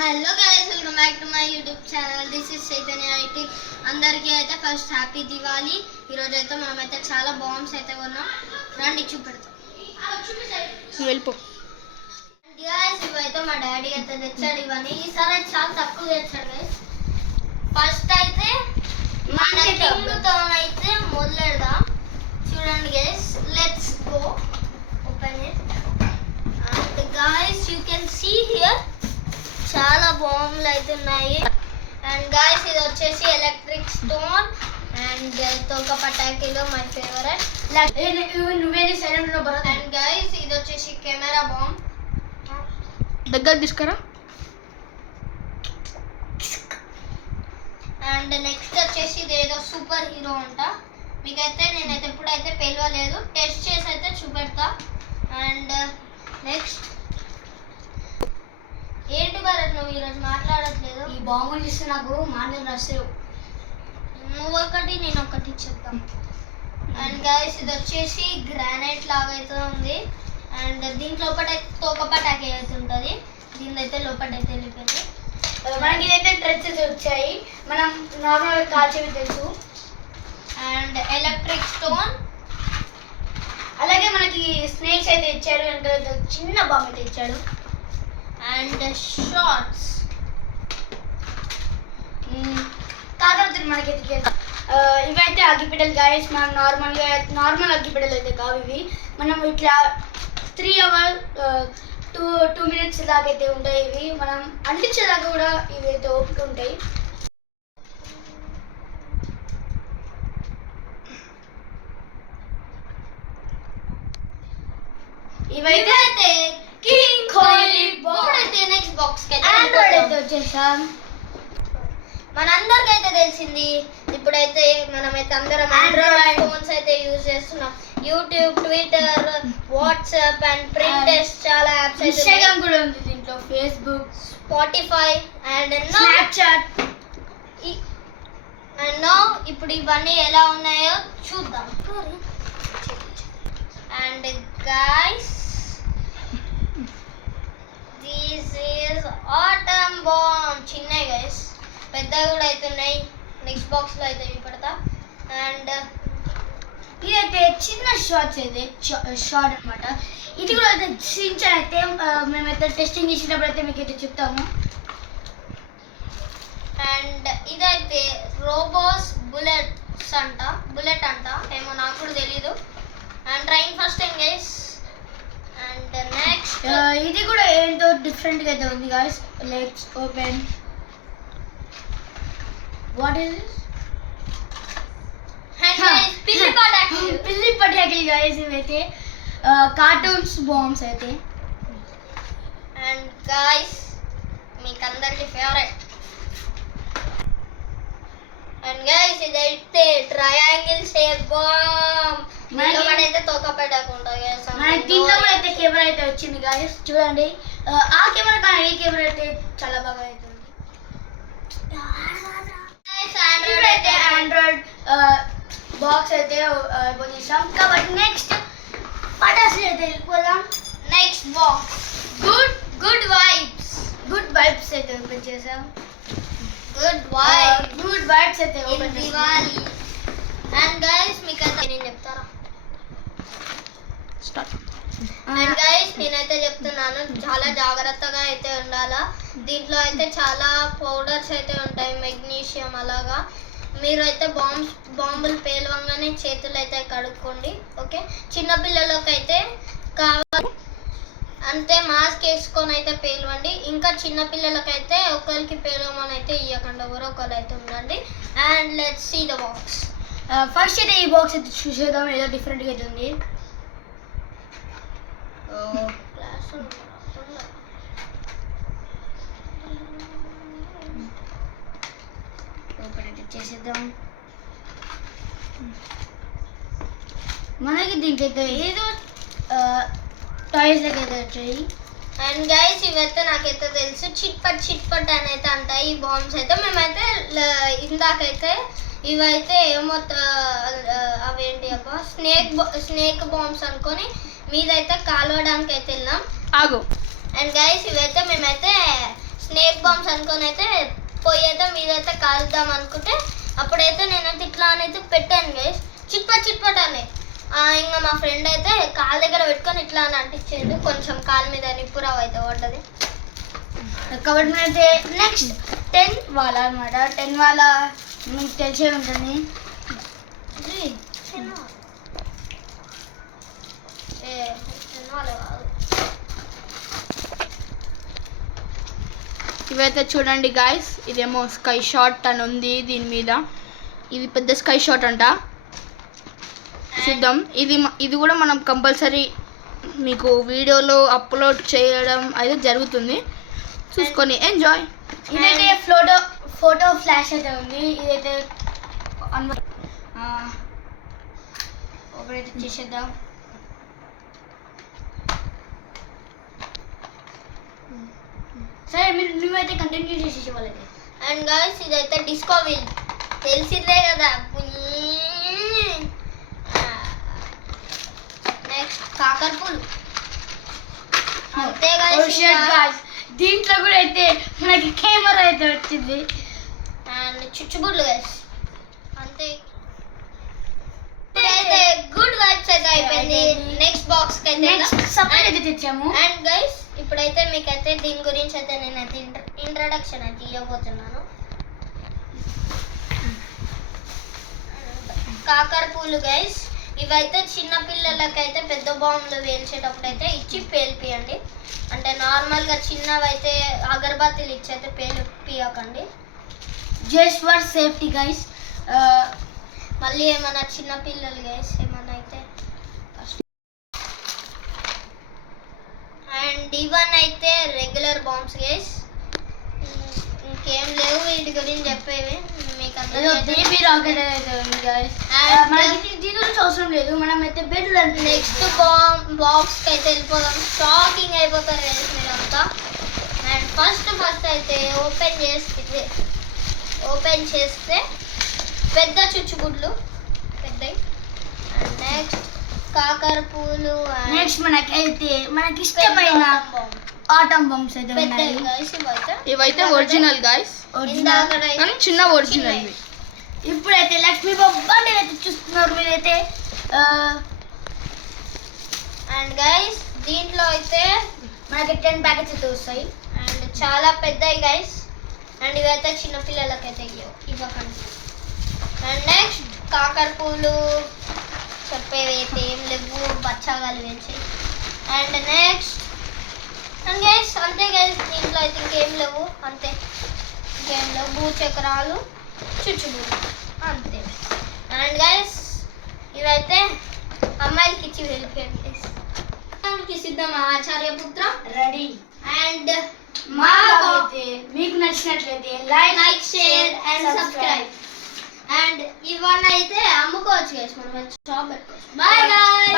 Hello guys, welcome back to my YouTube channel. This is Chaitanya IT. అందరికీ అయితే first happy Diwali. ఈరోజు అయితే మనమైతే చాలా బాంబ్స్ అయితే కొన్నాం. రండి చూపెడతాం. వెళ్ళిపో. గైస్ ఇవైతే మా డాడీ అయితే తెచ్చాడు. ఇవన్నీ ఈసారి అయితే చాలా తక్కువ తెచ్చాడు గైస్. ఫస్ట్ అయితే తో అయితే మొదలెడదాం. చూడండి guys, let's go. Open it. And guys you can see here చాలా బాంబులు అయితే ఉన్నాయి. అండ్ గైస్ ఇది వచ్చేసి ఎలక్ట్రిక్ స్టోన్ అండ్ తోక పటాకీలో మై ఫేవరెట్. అండ్ గైస్ ఇది వచ్చేసి కెమెరా బాంబ్. దగ్గర తీసుకురా. అండ్ నెక్స్ట్ వచ్చేసి ఇది ఏదో సూపర్ హీరో అంట. మీకైతే నేనైతే ఎప్పుడైతే పేలవలేదు, టెస్ట్ చేసి అయితే చూపెడతా. అండ్ నెక్స్ట్ ఏంటి భరత్, నువ్వు ఈరోజు మాట్లాడట్లేదు? ఈ బాంబులు ఇస్తే నాకు మాటలు రాసేవు. నువ్వు ఒకటి నేను ఒకటి చెప్తాం. అండ్ గైస్ ఇది వచ్చేసి గ్రానైట్ లాగా అయితే ఉంది. అండ్ దీంట్లో తోక పటాకి అయితే ఉంటుంది. దీనిలో అయితే లోపల అయితే వెళ్ళిపోయింది. మనకి ఇదైతే డ్రెస్సెస్ వచ్చాయి, మనం నార్మల్గా కాల్చేవి తెలుసు. అండ్ ఎలక్ట్రిక్ స్టోన్, అలాగే మనకి స్నేక్స్ అయితే ఇచ్చాడు. అండ్ చిన్న బాంబు అయితే ఇచ్చాడు. And shorts. తర్వాత మనకి ఇవైతే అగ్గిపెట్టెలు గాయస్. మనం నార్మల్ అగ్గిపెట్టెలు అయితే కావు ఇవి. మనం ఇట్లా 3 hours 2 minutes దాకా అయితే ఉంటాయి ఇవి. మనం అంటించేదాకా కూడా ఇవి అయితే ఓపిక ఉంటాయి. ఇవైతే కింగ్ కోహ్లీ బాక్స్. అయితే నెక్స్ట్ బాక్స్ కి ఆండ్రాయిడ్ అయితే వచ్చేసాం. మనందరికి అయితే తెలిసింది. ఇప్పుడైతే మనమైతే అందరం ఆండ్రాయిడ్ ఫోన్స్ అయితే యూజ్ చేస్తున్నాం. యూట్యూబ్, ట్విట్టర్, వాట్సాప్ అండ్ ప్రింటెస్ట్ చాలా యాప్స్ అయితే ఇన్స్టాగ్రామ్ కూడా ఉంది దీంట్లో, Facebook, Spotify and Snapchat. And now ఇప్పుడు ఇవన్నీ ఎలా ఉన్నాయో చూద్దాం. And guys this is atom bomb. చిన్నవి గైస్, పెద్దవి కూడా అయితే ఉన్నాయి. నెక్స్ట్ బాక్స్ లో అయితే పెడతా. అండ్ ఇదైతే చిన్న షార్ట్స్ అయితే షార్ట్ అనమాట. ఇది కూడా అయితే సించాన్ అయితే మేమైతే టెస్టింగ్ చేసినప్పుడు అయితే మీకు అయితే చెప్తాము. అండ్ ఇదైతే రోబోస్ బుల్లెట్ అంట, ఏమో నాకు కూడా తెలీదు. And train first time guys. And next ఇది కూడా ఏంటో డిఫరెంట్ గా అయితే ఉంది guys. Let's open. What is this? పిల్లి పటాకులు గైస్. ఇవైతే కార్టూన్స్ బాంబ్స్ అయితే. అండ్ గైస్ మీకు అందరికి ఫేవరెట్. అండ్ గైస్ ఇదైతే ట్రయాంగిల్ షేప్ బాంబ్. అయితే తోక పెట్టకుండా మనకి దీంట్లో కూడా అయితే కెమెరా అయితే వచ్చింది గైస్. చూడండి, ఆ కెమెరా కానీ ఈ కెమెరా అయితే చాలా బాగా అవుతుంది. అయితే ఆండ్రాయిడ్ బాక్స్ అయితే ఓపెన్ చేసాం కాబట్టి నెక్స్ట్ పటాసులు అయితే వెళ్ళిపోదాం. నెక్స్ట్ బాక్స్ గుడ్ వైబ్స్ అయితే ఓపెన్ చేసాం. గుడ్ వైబ్స్ అయితే ఓపెన్ దివాళీ. అండ్ గైస్ మీకు అయితే నేను చెప్తారా? అండ్ గైస్ నేనైతే చెప్తున్నాను, చాలా జాగ్రత్తగా అయితే ఉండాలా. దీంట్లో అయితే చాలా పౌడర్స్ అయితే ఉంటాయి, మెగ్నీషియం అలాగా. మీరు అయితే బాంబులు పేలవంగానే చేతులు అయితే కడుక్కోండి, ఓకే? చిన్నపిల్లలకి అయితే కావాలి అంతే మాస్క్ వేసుకొని అయితే పేలవండి. ఇంకా చిన్నపిల్లలకైతే ఒకరికి పేలవమని అయితే ఇవ్వకుండా ఎవరో ఒకరు అయితే ఉండండి. And let's see the box. First అయితే ఈ బాక్స్ అయితే చూసేద్దాం, ఏదో డిఫరెంట్గా అయితే ఉంది. చేసేద్దాం. మనకి దీనికైతే ఏదో టాయ్స్ అయితే వచ్చాయి. అండ్ గైస్ ఇవైతే నాకైతే తెలుసు, చిట్ పట్ అని అయితే అంటాయి ఈ బాంబ్స్ అయితే. మేమైతే ఇందాకైతే ఇవైతే ఏమో అవేంటి అబ్బా స్నేక్ బాంబ్స్ అనుకొని మీదైతే కాలవడానికి అయితే వెళ్ళాం. ఆగు. అండ్ గైస్ ఇవైతే మేమైతే స్నేక్ బాంబ్స్ అనుకొని అయితే పొయ్యి అయితే మీదైతే కాలుద్దాం అనుకుంటే అప్పుడైతే నేనైతే ఇట్లా అనైతే పెట్టాను గైస్, చిట్పట్ అని. ఇంకా మా ఫ్రెండ్ అయితే కాలు దగ్గర పెట్టుకొని ఇట్లా అని అంటించిండు, కొంచెం కాలు మీద నిప్పురావు అయితే పడ్డది. కాబట్టి అయితే నెక్స్ట్ 10 వాళ్ళ అనమాట. 10 వాళ్ళ మీకు తెలిసే ఉంటుంది. ఇవైతే చూడండి గాయస్, ఇదేమో స్కై షాట్ అని ఉంది దీని మీద. ఇది పెద్ద స్కై షాట్ అంట. చూద్దాం. ఇది కూడా మనం కంపల్సరీ మీకు వీడియోలో అప్లోడ్ చేయడం అయితే జరుగుతుంది, చూసుకొని ఎంజాయ్. ఇదైతే ఫోటో ఫ్లాష్ అయితే ఉంది. ఇదైతే ఒకటైతే చేసేద్దాం. సరే నువ్వైతే కంటిన్యూ చేసేసి వాళ్ళకి. అండ్ గాయస్ ఇదైతే డిస్కో వీల్ తెలిసిందే కదా. నెక్స్ట్ కాకరపూలు. అంతే guys, దీంట్లో కూడా అయితే మనకి కెమెరా అయితే వచ్చింది. అండ్ చుచ్చుబుడ్లు గైస్ అంతే. ఇప్పుడైతే గుడ్ వైబ్స్ అయితే అయిపోయింది. నెక్స్ట్ బాక్స్ కి అయితే సపరేట్ అయితే తెచ్చాము. అండ్ గైస్ ఇప్పుడైతే మీకైతే దీని గురించి అయితే నేనైతే ఇంట్రడక్షన్ అయితే ఇవ్వబోతున్నాను. కాకర పూలు గైస్, ఇవైతే చిన్న పిల్లలకైతే పెద్ద బాంబులు వేల్చేటప్పుడు అయితే ఇచ్చి పేల్పియండి. అంటే నార్మల్గా చిన్నవైతే అగరబత్తీలు ఇచ్చి అయితే పేలిపియకండి, జస్ట్ ఫర్ సేఫ్టీ గైస్. మళ్ళీ ఏమైనా చిన్న పిల్లలు గైస్ ఏమైనా అయితే. అండ్ ఇవన్నీ అయితే రెగ్యులర్ బాంబ్స్ గైస్, ఇంకేం లేవు వీటి గురించి చెప్పేవి. మీకు బేబీ రాకెట్ అయితే ఉంది గైస్. మనకి దీని గురించి అవసరం లేదు, మనం అయితే బెడ్. నెక్స్ట్ బాక్స్ కి అయితే వెళ్ళిపోదాం. షాకింగ్ అయిపోతారు గైస్ మీరంతా. అండ్ ఫస్ట్ అయితే ఓపెన్ చేస్తే పెద్ద చుచ్చుగుడ్లు పెద్దవి. అండ్ నెక్స్ట్ కాకర పూలు. నెక్స్ట్ మనకి ఇష్టమైన ఆటం బాంబ్స్ అయితే ఉన్నాయి. ఇవైతే ఒరిజినల్ గాయస్, కానీ చిన్న ఒరిజినల్. ఇప్పుడైతే లక్ష్మీ బాంబు అయితే చూస్తున్నారు మీరైతే. అండ్ గైస్ దీంట్లో అయితే మనకి 10 ప్యాకెట్స్ అయితే వస్తాయి. అండ్ చాలా పెద్దవి గైస్. అండ్ ఇవైతే చిన్న పిల్లలకైతే ఇవ్వకండి. అండ్ నెక్స్ట్ కాకర పూలు చెప్పేవి అయితే ఏం లేవు, బచ్చాగాలు వేసి. అండ్ నెక్స్ట్ అండ్ గైస్ అంతే గైస్, దీంట్లో అయితే ఇంకేం లేవు, అంతే ఇంకేం లేవు. భూచక్రాలు, చుచ్చుబుడ్లు అంతే. అండ్ గైస్ ఇవైతే అమ్మాయిలకి ఇచ్చి వెళ్ళిపోయింది. సిద్ధం ఆచార్యపుత్ర రెడీ. అండ్ మీకు నచ్చినట్లయితే like share and subscribe. And ఇవన్నీ అయితే అమ్ముకోవచ్చు గైస్, మనం షాప్ పెట్టుకోవచ్చు. Bye guys.